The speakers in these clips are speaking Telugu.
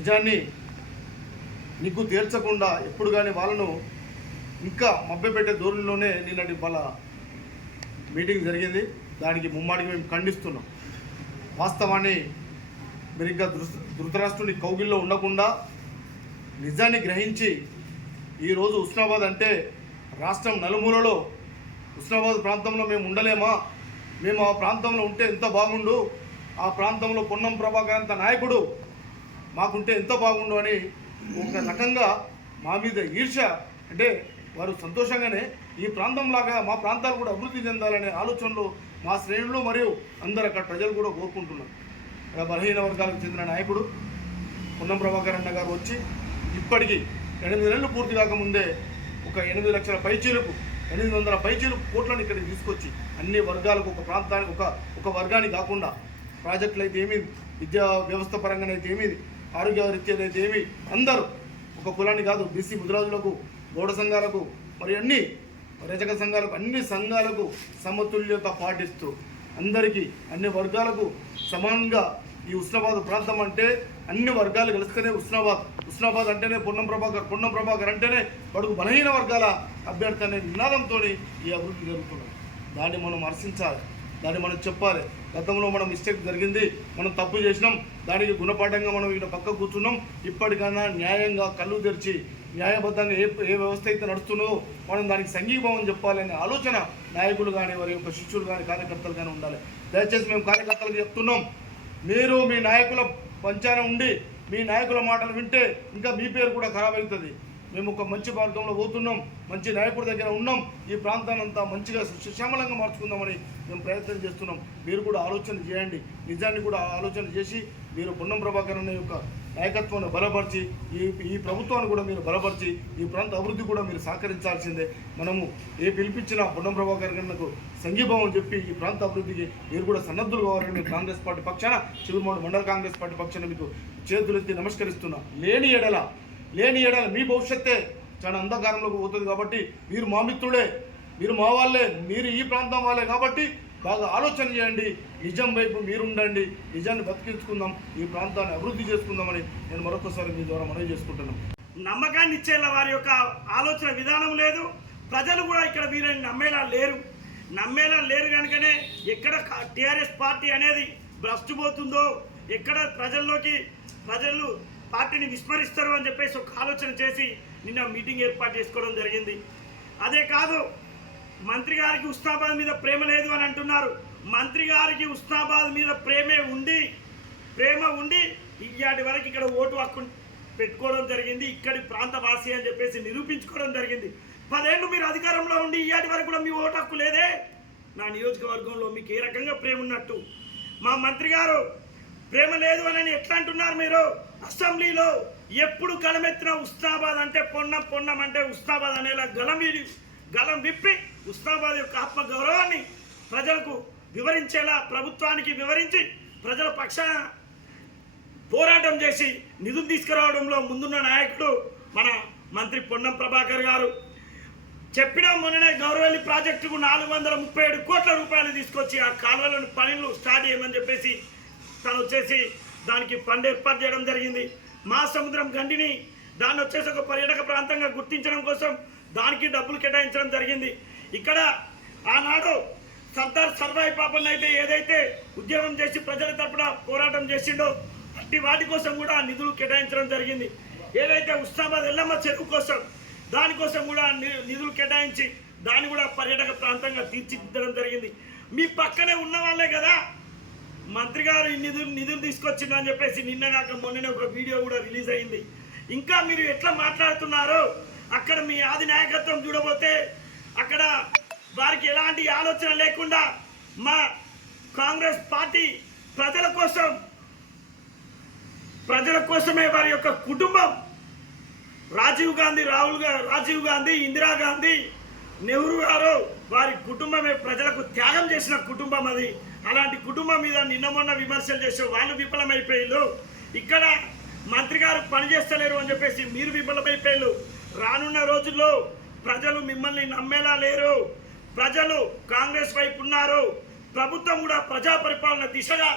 నిజాన్ని నీకు తేల్చకుండా ఎప్పుడు కానీ వాళ్ళను ఇంకా మభ్యపెట్టే ధోరణిలోనే నిన్నటి వాళ్ళ మీటింగ్ జరిగింది. దానికి ముమ్మాడికి మేము ఖండిస్తున్నాం. వాస్తవాన్ని మీరు ఇంకా ధృతరాష్ట్రుని కౌగిల్లో ఉండకుండా నిజాన్ని గ్రహించి ఈరోజు ఉస్నాబాద్ అంటే రాష్ట్రం నలుమూలలో ఉస్నాబాద్ ప్రాంతంలో మేము ఉండలేమా? మేము ఆ ప్రాంతంలో ఉంటే ఎంత బాగుండు? ఆ ప్రాంతంలో పొన్నం ప్రభాకర్ అంత నాయకుడు మాకుంటే ఎంత బాగుండు అని ఒక రకంగా మా మీద ఈర్ష. అంటే వారు సంతోషంగానే ఈ ప్రాంతంలాగా మా ప్రాంతాలు కూడా అభివృద్ధి చెందాలనే ఆలోచనలు మా శ్రేణులు మరియు అందరు అక్కడ ప్రజలు కూడా కోరుకుంటున్నారు. బలహీన వర్గాలకు చెందిన నాయకుడు పున్నం ప్రభాకర్ అన్న గారు వచ్చి ఇప్పటికీ ఎనిమిది నెలలు పూర్తి కాకముందే ఒక ఎనిమిది లక్షల పైచీలకు ఎనిమిది వందల పైచీలకు కోట్లను ఇక్కడికి తీసుకొచ్చి అన్ని వర్గాలకు ఒక ప్రాంతానికి ఒక ఒక వర్గానికి కాకుండా ప్రాజెక్టులు అయితే ఏమి విద్యా వ్యవస్థ పరంగానైతే అయితే ఏమి ఆరోగ్య రీత్యా ఏమి అందరూ ఒక కులాన్ని కాదు బీసీ ముద్రాజులకు గౌడ సంఘాలకు మరి అన్ని రజక సంఘాలకు అన్ని సంఘాలకు సమతుల్యత పాటిస్తూ అందరికీ అన్ని వర్గాలకు సమానంగా ఈ ఉస్నాబాద్ ప్రాంతం అంటే అన్ని వర్గాలు కలిస్తేనే ఉస్నాబాద్. ఉస్నాబాద్ అంటేనే పొన్నం ప్రభాకర్ పొన్నం ప్రభాకర్ అంటేనే బడుగు బలహీన వర్గాల అభ్యర్థి అనే నినాదంతో ఈ అభివృద్ధి జరుగుతున్నది. దాన్ని మనం హర్షించాలి. దాన్ని మనం చెప్పాలి. గతంలో మనం మిస్టేక్ జరిగింది మనం తప్పు చేసినాం దానికి గుణపాఠంగా మనం ఇక్కడ పక్క కూర్చున్నాం ఇప్పటికైనా న్యాయంగా కళ్ళు తెరిచి న్యాయబద్ధంగా ఏ ఏ వ్యవస్థ అయితే నడుస్తున్నో మనం దానికి సంఘీభావం చెప్పాలనే ఆలోచన నాయకులు కానీ వారి యొక్క శిష్యులు కానీ కార్యకర్తలు కానీ ఉండాలి. దయచేసి మేము కార్యకర్తలకు చెప్తున్నాం మీరు మీ నాయకుల పంచాన ఉండి మీ నాయకుల మాటలు వింటే ఇంకా మీ పేరు కూడా ఖరాబ్ అవుతుంది. మేము ఒక మంచి మార్గంలో పోతున్నాం మంచి నాయకుడి దగ్గర ఉన్నాం ఈ ప్రాంతాన్ని అంతా మంచిగా సుశ్యామలంగా మార్చుకుందామని మేము ప్రయత్నం చేస్తున్నాం. మీరు కూడా ఆలోచన చేయండి. నిజాన్ని కూడా ఆలోచన చేసి మీరు పొన్నం ప్రభాకర్ అనే యొక్క నాయకత్వాన్ని బలపరిచి ఈ ఈ ప్రభుత్వాన్ని కూడా మీరు బలపరిచి ఈ ప్రాంత అభివృద్ధి కూడా మీరు సహకరించాల్సిందే. మనము ఏ పిలిపించినా పొన్నం ప్రభాకర్ గారికి సంఘీభావం చెప్పి ఈ ప్రాంత అభివృద్ధికి మీరు కూడా సన్నద్ధులు కావాలని కాంగ్రెస్ పార్టీ పక్షాన చిరుమూడు మండల కాంగ్రెస్ పార్టీ పక్షాన మీకు చేతులెత్తి నమస్కరిస్తున్నా. లేని ఎడల లేని ఎడల మీ భవిష్యత్తే చాలా అంధకారంలోకి పోతుంది కాబట్టి మీరు మా మిత్రుడే మీరు మా వాళ్ళే మీరు ఈ ప్రాంతం వాళ్ళే కాబట్టి బాగా ఆలోచన చేయండి. నిజం వైపు మీరుండండి. నిజాన్ని బతికించుకుందాం. ఈ ప్రాంతాన్ని అభివృద్ధి చేసుకుందామని నేను మరొకసారి మీ ద్వారా మనవి చేసుకుంటున్నాను. నమ్మకాన్ని ఇచ్చేలా వారి యొక్క ఆలోచన విధానం లేదు. ప్రజలు కూడా ఇక్కడ వీరిని నమ్మేలా లేరు. నమ్మేలా లేరు కనుకనే ఎక్కడ టీఆర్ఎస్ పార్టీ అనేది భ్రష్టుపోతుందో ఎక్కడ ప్రజల్లోకి ప్రజలు పార్టీని విస్మరిస్తారు అని చెప్పేసి ఒక ఆలోచన చేసి నిన్న మీటింగ్ ఏర్పాటు చేసుకోవడం జరిగింది. అదే కాదు మంత్రి గారికి ఉస్నాబాద్ మీద ప్రేమ లేదు అని అంటున్నారు. మంత్రి గారికి ఉస్నాబాద్ మీద ప్రేమే ఉండి ప్రేమ ఉండి ఇయ్యాటి వరకు ఇక్కడ ఓటు హక్కు పెట్టుకోవడం జరిగింది ఇక్కడి ప్రాంతవాసి అని చెప్పేసి నిరూపించుకోవడం జరిగింది. పదేళ్ళు మీరు అధికారంలో ఉండి ఇయ్యాటి వరకు కూడా మీ ఓటు హక్కు లేదే? నా నియోజకవర్గంలో మీకు ఏ రకంగా ప్రేమ ఉన్నట్టు? మా మంత్రి గారు ప్రేమ లేదు అని ఎట్లా అంటున్నారు మీరు? అసెంబ్లీలో ఎప్పుడు గలమెత్తిన ఉస్నాబాద్ అంటే పొన్నం పొన్నం అంటే ఉస్నాబాద్ అనేలా గలం విడి గలం విప్పి ఉస్నాబాద్ యొక్క ఆత్మగౌరవాన్ని ప్రజలకు వివరించేలా ప్రభుత్వానికి వివరించి ప్రజల పక్షాన పోరాటం చేసి నిధులు తీసుకురావడంలో ముందున్న నాయకుడు మన మంత్రి పొన్నం ప్రభాకర్ గారు. చెప్పిన మొన్ననే గౌరవల్లి ప్రాజెక్టుకు నాలుగు వందల ముప్పై ఏడు కోట్ల రూపాయలు తీసుకొచ్చి ఆ కాలువలను పనులు స్టార్ట్ చేయమని చెప్పేసి తను వచ్చేసి దానికి ఫండ్ ఏర్పాటు చేయడం జరిగింది. మా సముద్రం గండిని దాన్ని వచ్చేసి ఒక పర్యాటక ప్రాంతంగా గుర్తించడం కోసం దానికి డబ్బులు కేటాయించడం జరిగింది. ఇక్కడ ఆనాడు సర్దార్ సర్వాయి పాపన్ అయితే ఏదైతే ఉద్యమం చేసి ప్రజల తరపున పోరాటం చేసిండో అట్టి వాటి కోసం కూడా నిధులు కేటాయించడం జరిగింది. ఏదైతే ఉస్నాబాద్ ఎల్లమ్మ చెరువు కోసం దానికోసం కూడా ని- నిధులు కేటాయించి దాన్ని కూడా పర్యాటక ప్రాంతంగా తీర్చిదిద్దడం జరిగింది. మీ పక్కనే ఉన్న వాళ్ళే కదా మంత్రి గారు ఈ నిధులు నిధులు తీసుకొచ్చిండు అని చెప్పేసి నిన్న కాక మొన్ననే ఒక వీడియో కూడా రిలీజ్ అయింది. ఇంకా మీరు ఎట్లా మాట్లాడుతున్నారో అక్కడ మీ ఆది నాయకత్వం చూడబోతే అక్కడ వారికి ఎలాంటి ఆలోచన లేకుండా మా కాంగ్రెస్ పార్టీ ప్రజల కోసం ప్రజల కోసమే వారి యొక్క కుటుంబం రాజీవ్ గాంధీ రాహుల్ గారు రాజీవ్ గాంధీ ఇందిరాగాంధీ నెహ్రూ గారు వారి కుటుంబమే ప్రజలకు త్యాగం చేసిన కుటుంబం అది. అలాంటి కుటుంబం మీద నిన్న మొన్న విమర్శలు చేసే వాళ్ళు విఫలమైపోయారు ఇక్కడ మంత్రి గారు పనిచేస్తలేరు అని చెప్పేసి మీరు విఫలమైపోయారు రానున్న రోజుల్లో ప్రజలు మిమ్మల్ని నమ్మేలా లేరు. ప్రజలు కాంగ్రెస్ వైపు ఉన్నారు. ప్రభుత్వం కూడా ప్రజా పరిపాలన దిశగా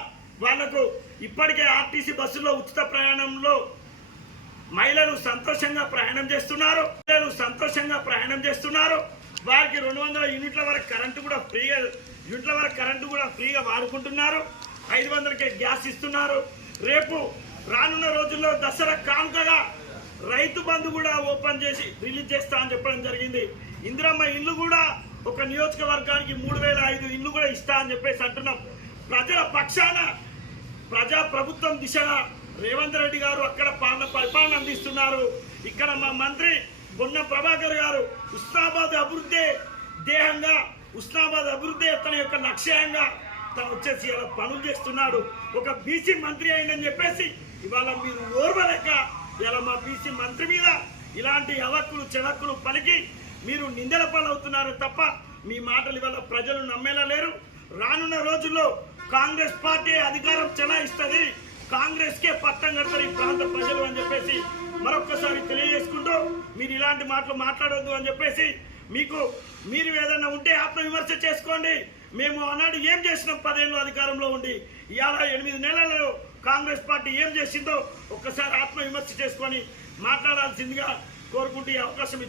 వాళ్ళకు ఇప్పటికే ఆర్టీసీ బస్సులో ఉచిత ప్రయాణంలో మహిళలు సంతోషంగా ప్రయాణం చేస్తున్నారు. మహిళలు సంతోషంగా ప్రయాణం చేస్తున్నారు. వారికి రెండు వందల యూనిట్ల వరకు కరెంటు కూడా ఫ్రీగా యూనిట్ల వరకు కరెంటు కూడా ఫ్రీగా వాడుకుంటున్నారు. ఐదు వందలకే గ్యాస్ ఇస్తున్నారు. రేపు రానున్న రోజుల్లో దసరా కానుకగా రైతు బంధు కూడా ఓపెన్ చేసి రిలీజ్ చేస్తా అని చెప్పడం జరిగింది. ఇందిరమ్మ ఇల్లు కూడా ఒక నియోజకవర్గానికి మూడు వేల ఐదు ఇల్లు కూడా ఇస్తా అని చెప్పేసి అంటున్నాం. ప్రజల పక్షాన ప్రజా ప్రభుత్వం దిశగా రేవంత్ రెడ్డి గారు అక్కడ పాలన పరిపాలన అందిస్తున్నారు. ఇక్కడ మా మంత్రి బొన్న ప్రభాకర్ గారు ఉస్నాబాద్ అభివృద్ధి దేహంగా ఉస్నాబాద్ అభివృద్ధి తన యొక్క లక్ష్యంగా తను వచ్చేసి ఇలా పనులు చేస్తున్నాడు. ఒక బీసీ మంత్రి అయిందని చెప్పేసి ఇవాళ మీరు ఓర్వలేక ఇలా మా బీసీ మంత్రి మీద ఇలాంటి అవక్కులు చెడక్కులు పలికి మీరు నిందల పాలవుతున్నారు తప్ప మీ మాటలు ఇవాళ ప్రజలు నమ్మేలా లేరు. రానున్న రోజుల్లో కాంగ్రెస్ పార్టీ అధికారం చెలాయిస్తుంది. కాంగ్రెస్కే పట్టం కడతారు ఈ ప్రాంత ప్రజలు అని చెప్పేసి మరొక్కసారి తెలియజేసుకుంటూ మీరు ఇలాంటి మాటలు మాట్లాడొద్దు అని చెప్పేసి మీకు మీరు ఏదైనా ఉంటే ఆత్మవిమర్శ చేసుకోండి. మేము ఆనాడు ఏం చేసినాం? పదేళ్ళు అధికారంలో ఉండి ఇవాళ ఎనిమిది నెలలలో కాంగ్రెస్ పార్టీ ఏం చేసిందో ఒక్కసారి ఆత్మవిమర్శ చేసుకొని మాట్లాడాల్సిందిగా కోరుకుంటే అవకాశం